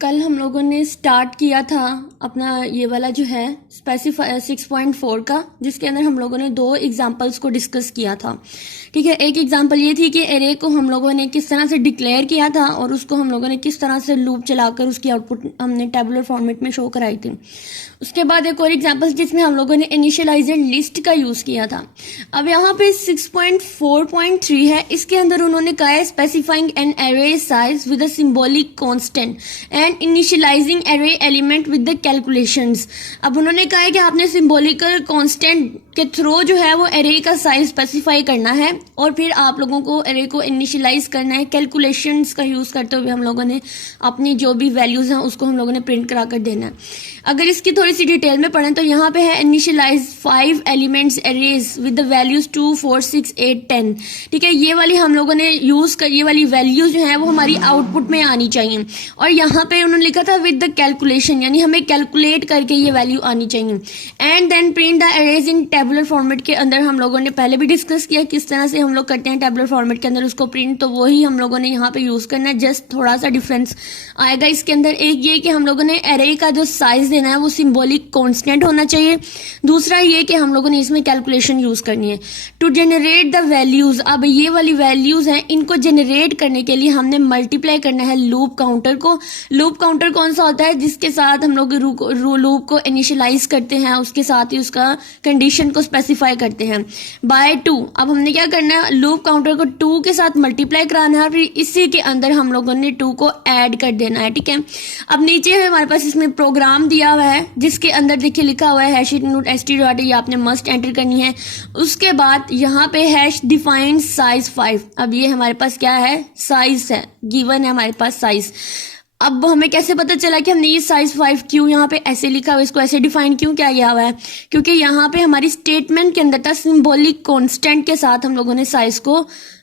कल हम लोगों ने स्टार्ट किया था अपना ये वाला जो है स्पेसिफाई 6.4 का, जिसके अंदर हम लोगों ने दो एग्जांपल्स को डिस्कस किया था। ठीक है, एक एग्जांपल ये थी कि एरे को हम लोगों ने किस तरह से डिक्लेयर किया था और उसको हम लोगों ने किस तरह से लूप चलाकर उसकी आउटपुट हमने टेबुलर फॉर्मेट में शो कराई थी। उसके बाद एक और एग्जांपल जिसमें हम लोगों ने इनिशियलाइजर लिस्ट का यूज किया था। अब यहाँ पे 6.4.3 है, इसके अंदर उन्होंने कहा है specifying an array size with a symbolic constant and initialising array element with the calculations. अब उन्होंने कहा है कि आपने सिंबॉलिकल कांस्टेंट के थ्रू जो है वो एरे का साइज स्पेसिफाई करना है और फिर आप लोगों को एरे को इनिशियलाइज करना है। कैलकुलेशंस का यूज करते हुए हम लोगों ने अपनी जो भी वैल्यूज हैं उसको हम लोगों ने प्रिंट करा कर देना है। अगर इसकी थोड़ी सी डिटेल में पढ़ें तो यहाँ पे है initialise 5 elements arrays with the values 2, 4, 6, 8, 10। ठीक है, ये वाली हम लोगों ने यूज कर, ये वाली वैल्यूज जो है वो हमारी आउटपुट में आनी चाहिए। और यहाँ पे उन्होंने लिखा था विद द कैलकुलेशन, यानी हमें कैलकुलेट करके ये वैल्यू आनी चाहिए। And then print the arrays in tabular format के अंदर हम लोगों ने पहले भी डिस्कस किया किस तरह से हम लोग करते हैं टेबुलर फॉर्मेट के अंदर उसको प्रिंट, तो वही हम लोगों ने यहाँ पे यूज करना है। जस्ट थोड़ा सा डिफरेंस आएगा इसके अंदर। एक ये कि हम लोगों ने एरे का जो साइज देना है वो सिंबॉलिक कांस्टेंट होना चाहिए। दूसरा ये कि हम लोगों ने इसमें कैलकुलेशन यूज करनी है टू जनरेट द वैल्यूज। अब ये वाली वैल्यूज हैं, इनको जनरेट करने के लिए हमने मल्टीप्लाई करना है लूप काउंटर को। लूप काउंटर कौन सा होता है? जिसके साथ हम लोग लूप को इनिशियलाइज करते हैं, उसके साथ ही उसका कंडीशन को स्पेसिफाई करते हैं बाय 2। अब हमने क्या करना है, लूप काउंटर को 2 के साथ मल्टीप्लाई कराना है और फिर इसी के अंदर हम लोगों ने 2 को ऐड कर देना है। ठीक है, अब नीचे है हमारे पास इसमें प्रोग्राम दिया हुआ है जिसके अंदर देखिए लिखा हुआ है #st ये आपने मस्ट एंटर करनी है। उसके बाद यहाँ पे #define size 5। अब ये हमारे पास क्या है, साइज है, गिवन है हमारे पास साइज। अब हमें कैसे पता चला कि हमने ये साइज 5 क्यों यहाँ पे ऐसे लिखा हुआ है, इसको ऐसे डिफाइन क्यों किया हुआ है? क्योंकि यहाँ पे हमारी स्टेटमेंट के अंदर था सिंबॉलिक कांस्टेंट के साथ हम लोगों ने साइज को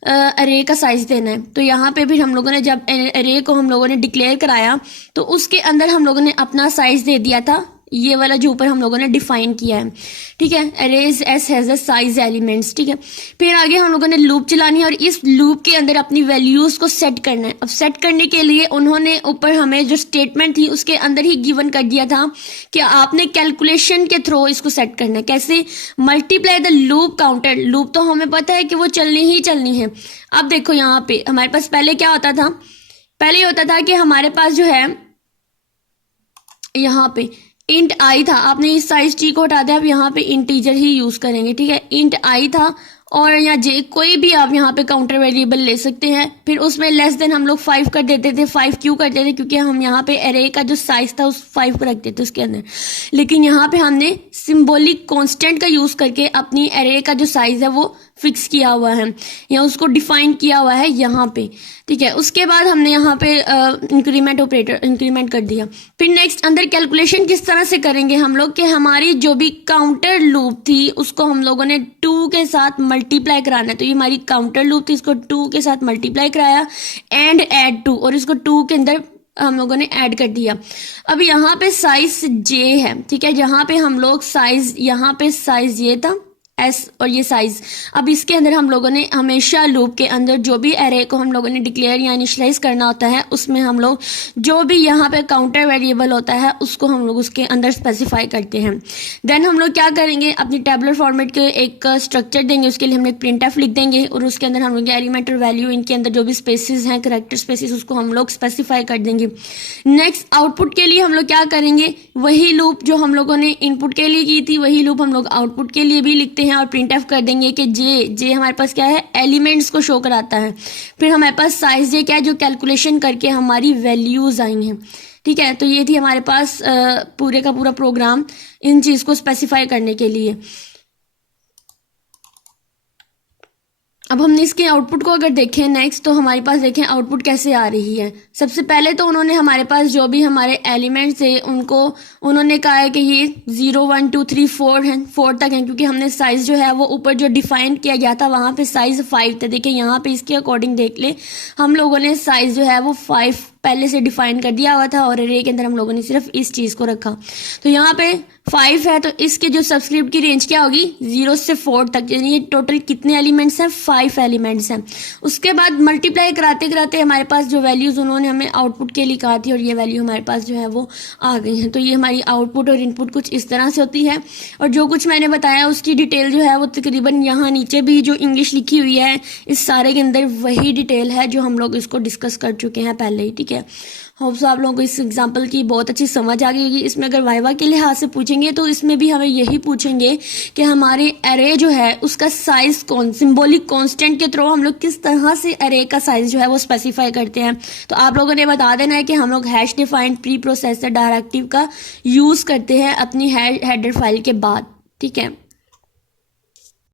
अरे का साइज देना है। तो यहाँ पे फिर हम लोगों ने जब अरे को हम लोगों ने डिक्लेयर कराया तो उसके अंदर हम लोगों ने अपना साइज दे दिया था, ये वाला जो ऊपर हम लोगों ने डिफाइन किया है। ठीक है, arrays S has a size elements. ठीक है, फिर आगे हम लोगों ने लूप चलानी है और इस लूप के अंदर अपनी वैल्यूज को सेट करना है। अब सेट करने के लिए उन्होंने ऊपर हमें जो स्टेटमेंट थी उसके अंदर ही गिवन कर दिया था कि आपने कैलकुलेशन के थ्रू इसको सेट करना है। कैसे? Multiply the loop counter. Loop तो हमें पता है कि वो चलनी ही चलनी है। अब देखो यहाँ पे हमारे पास पहले क्या होता था, पहले होता था कि हमारे पास जो है यहाँ पे इंट आई था, आपने इस साइज टी को हटा दिया, अब यहाँ पे इंटीजर ही यूज करेंगे। ठीक है, इंट आई था और यहाँ जे कोई भी आप यहाँ पे काउंटर वेरिएबल ले सकते हैं। फिर उसमें लेस देन हम लोग 5 कर देते थे। 5 क्यों करते थे? क्योंकि हम यहाँ पे एरे का जो साइज था उस 5 को रखते थे उसके अंदर। लेकिन यहाँ पे हमने सिंबॉलिक कांस्टेंट का यूज करके अपनी एरे का जो साइज है वो फिक्स किया हुआ है या उसको डिफाइन किया हुआ है यहाँ पे। ठीक है, उसके बाद हमने यहाँ पे इंक्रीमेंट ऑपरेटर इंक्रीमेंट कर दिया। फिर नेक्स्ट अंदर कैलकुलेशन किस तरह से करेंगे हम लोग कि हमारी जो भी काउंटर लूप थी उसको हम लोगों ने 2 के साथ मल्टीप्लाई कराना है। तो ये हमारी काउंटर लूप थी, इसको 2 के साथ मल्टीप्लाई कराया एंड ऐड 2 और इसको 2 के अंदर हम लोगों ने ऐड कर दिया। अब यहाँ पे साइज जे है। ठीक है, जहाँ पे हम लोग साइज, यहाँ पे साइज ये था एस और ये साइज। अब इसके अंदर हम लोगों ने हमेशा लूप के अंदर जो भी एरे को हम लोगों ने डिक्लेयर या इनिशियलाइज करना होता है उसमें हम लोग जो भी यहाँ पे काउंटर वेरिएबल होता है उसको हम लोग उसके अंदर स्पेसिफाई करते हैं। देन हम लोग क्या करेंगे, अपनी टेबुलर फॉर्मेट के एक स्ट्रक्चर देंगे, उसके लिए हम एक प्रिंटफ लिख देंगे और उसके अंदर हम लोग एलिमेंट और वैल्यू, इनके अंदर जो भी स्पेसिस हैं, करेक्टर स्पेसिस, उसको हम लोग स्पेसिफाई कर देंगे। नेक्स्ट आउटपुट के लिए हम लोग क्या करेंगे, वही लूप जो हम लोगों ने इनपुट के लिए की थी वही लूप हम लोग आउटपुट के लिए भी लिखते हैं और प्रिंट एफ कर देंगे कि जे हमारे पास क्या है, एलिमेंट्स को शो कराता है। फिर हमारे पास साइज जे क्या है, जो कैलकुलेशन करके हमारी वैल्यूज आई हैं। ठीक है, तो ये थी हमारे पास पूरे का पूरा प्रोग्राम इन चीज को स्पेसिफाई करने के लिए। अब हमने इसके आउटपुट को अगर देखें नेक्स्ट, तो हमारे पास देखें आउटपुट कैसे आ रही है। सबसे पहले तो उन्होंने हमारे पास जो भी हमारे एलिमेंट्स है उनको उन्होंने कहा है कि ये 0 1 2 3 4 हैं, 4 तक हैं, क्योंकि हमने साइज जो है वो ऊपर जो डिफाइन किया गया था वहां पे साइज 5 था। देखिए यहाँ पे इसके अकॉर्डिंग देख ले, हम लोगों ने साइज जो है वो 5 पहले से डिफाइन कर दिया हुआ था और अरे के अंदर हम लोगों ने सिर्फ इस चीज़ को रखा। तो यहाँ पे 5 है तो इसके जो सबस्क्रिप्ट की रेंज क्या होगी 0 से 4 तक, यानी ये टोटल कितने एलिमेंट्स हैं 5 एलिमेंट्स हैं। उसके बाद मल्टीप्लाई कराते कराते हमारे पास जो वैल्यूज़ उन्होंने हमें आउटपुट के लिए कहा थी और ये वैल्यू हमारे पास जो है वो आ गई है। तो ये हमारी आउटपुट और इनपुट कुछ इस तरह से होती है और जो कुछ मैंने बताया उसकी डिटेल जो है वो तकरीबन यहाँ नीचे भी जो इंग्लिश लिखी हुई है इस सारे के अंदर वही डिटेल है जो हम लोग इसको डिस्कस कर चुके हैं पहले ही। ठीक है, होप्स आप लोगों को इस एग्जाम्पल की बहुत अच्छी समझ आ गई होगी। इसमें अगर वाइवा के लिहाज से पूछेंगे तो इसमें भी हमें यही पूछेंगे कि हमारे एरे जो है उसका साइज कौन सिंबॉलिक कांस्टेंट के थ्रू हम लोग किस तरह से एरे का साइज जो है वो स्पेसिफाई करते हैं। तो आप लोगों ने बता देना है कि हम लोग hash defined pre processor directive का यूज़ करते हैं अपनी हेडर फाइल के बाद। ठीक है।